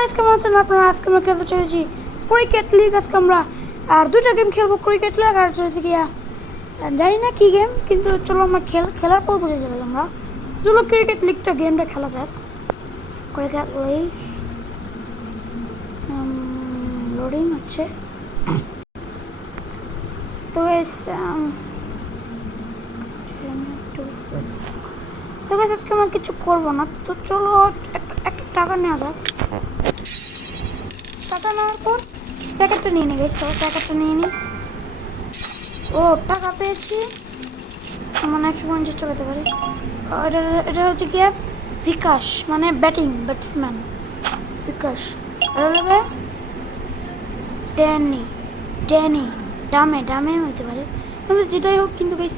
Guys, কেমন আছেন আপনারা? আজকে আমরা খেলতে চলেছি ক্রিকেট লিগ। আজকে আমরা আর দুইটা গেম খেলবো, ক্রিকেট লিগ আর চলেছি কি জানি না কি গেম, কিন্তু চলো আমরা খেলার পর বুঝে যাবে আমরা। চলো ক্রিকেট লিগটা গেমটা খেলা যাক। ক্রিকেট লিগ লোডিং হচ্ছে। তো গাইস আজকে আমরা কিছু করবো না, তো চলো একটা টাকা নেওয়া যাক। টাকা নেওয়ার পর প্যাকেটটা নিয়ে নিই গাইস। তো প্যাকেটটা নিয়ে নিই। ও টাকা পেয়েছি, মানে 150 টাকা দিতে পারি। এটা হচ্ছে কি বিকাশ, মানে ব্যাটসম্যান বিকাশ। আর হলো ড্যানি ডামে হইতে পারে, কিন্তু যেটাই হোক। কিন্তু গাইস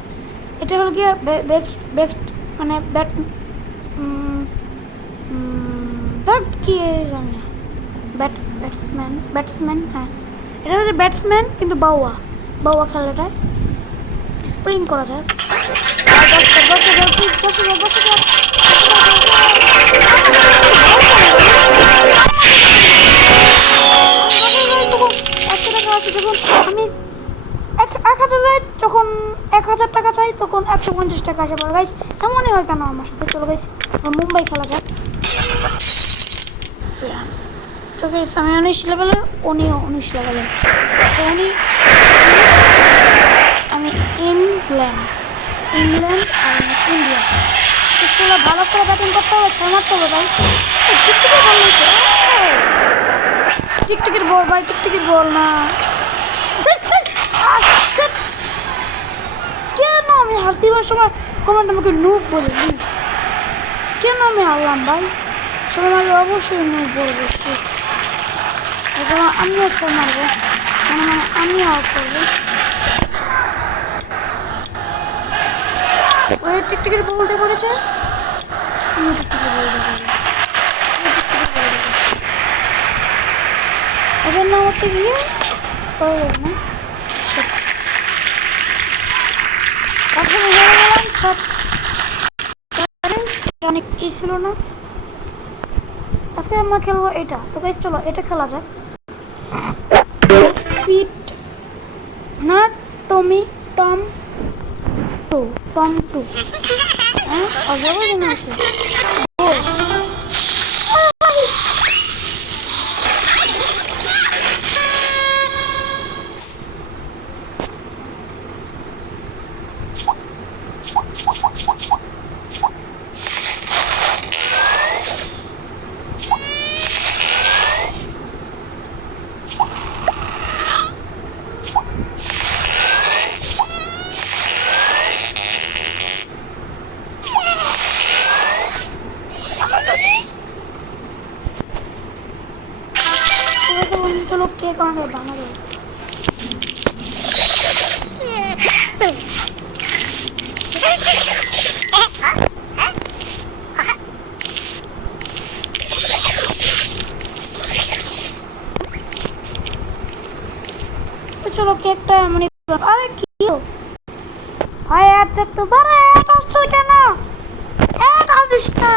এটা হলো কি বেস্ট মানে কি জানি না, ব্যাটসম্যান। হ্যাঁ, এটা হচ্ছে ব্যাটসম্যান, কিন্তু বাউয়া খেলাটায় স্প্রিং করা যায়। আমি 1000 যাই, যখন 1000 টাকা চাই তখন 150 টাকা আসে পড়ে গাইস। এমনই হয় কেন আমার সাথে? চলো গাইস মুম্বাই খেলা যাক। তো গাইস আমি 19 লেভেলের, উনিও 19 লেভেলের। তো আমি ইংল্যান্ড আর ইন্ডিয়া। চলো ভালো করে ব্যাটিং করতে হবে, 6 মারতে হবে ভাই। টিকটিকি বল নিয়েছে, টিকটিকির বল ভাই, টিকটিকির বল না। কেন আমি হারছিবার সময় কমেন্ট আমাকে নুব বলে? কেন আমি হারলাম ভাই? সবাই আমাকে অবশ্যই নুব বলবে। এখন আমিও 6 মারবো, মানে আমি আউট করবো। ওই টিকটিকির বলতে করেছে, আমি টিকটিকির বলতে করি। এটার নাম হচ্ছে গিয়ে না অনেক ই ছিল না। আজকে আমরা খেলবো এটা। তো গাইস চলো এটা খেলা যাক। ফিট না টম টু হ্যাঁ, অজব দিন আছে। চলো কেক আমাকে বানাবে। চলো কেকটা এমনই। আরে কি ভাই, অ্যাড দেখতে পারে? অ্যাড আসছে কেন? অ্যাড আসিস না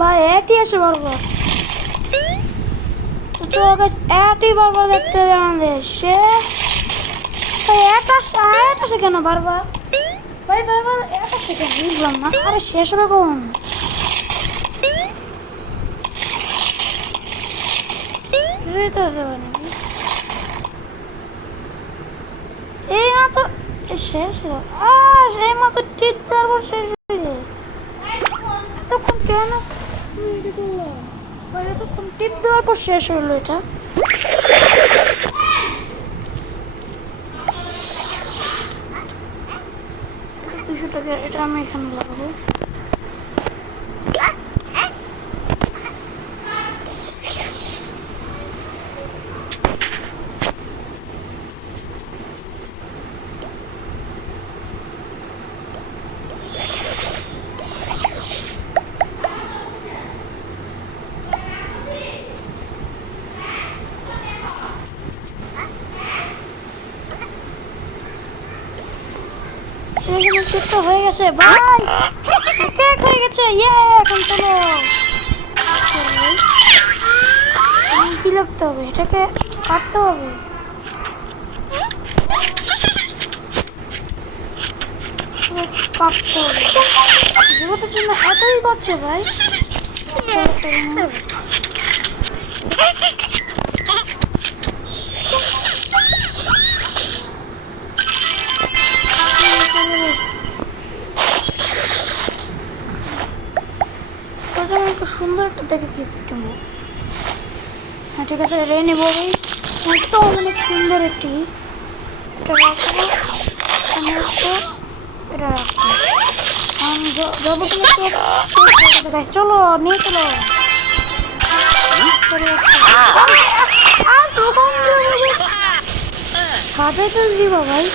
ভাই, অ্যাডই আসে বারবার। তো চলো গাইস অ্যাডই বারবার দেখতে হবে আমাদের। সে ভাই অ্যাড আসে কেন বারবার? ভাই বারবার অ্যাড আসে কেন বুঝলাম না। আরে শেষ হবে কখন? এই মাত্র শেষ হলো, এই মাত্র টিপ দেওয়ার পর শেষ হয়ে যায়। এতক্ষণ কেন ভাই? এতক্ষণ টিপ দেওয়ার পর শেষ হলো এটা। 200 টাকা, এটা আমি এখানে লাগাবো। এখানে কেকটা হয়ে গেছে ভাই, কেক হয়ে গেছে, ইয়ে। এখন চলো, কি লিখতে হবে, এটাকে কাটতে হবে। কাটতে হবে, জগতের জন্য এতই করছে ভাই। একটু সুন্দর একটা দেখে গিফট দেবো। হ্যাঁ ঠিক আছে, এটাই নেবো ভাই। তো অনেক সুন্দর একটি, এটা রাখবো, আমি একটু এটা রাখবো। চলো নিয়ে চলো। সাজাইতে দিবা ভাই।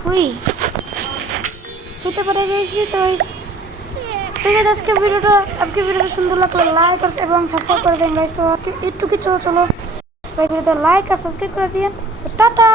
ফ্রি হতে পারে বেশি তো। ঠিক আছে, আজকে ভিডিওটা সুন্দর লাগলে লাইক এবং সাবস্ক্রাইব করে দেন গাইস। তো আজকে একটু কিছু চলো ভিডিওতে লাইক আর সাবস্ক্রাইব করে দিন। তো টাটা।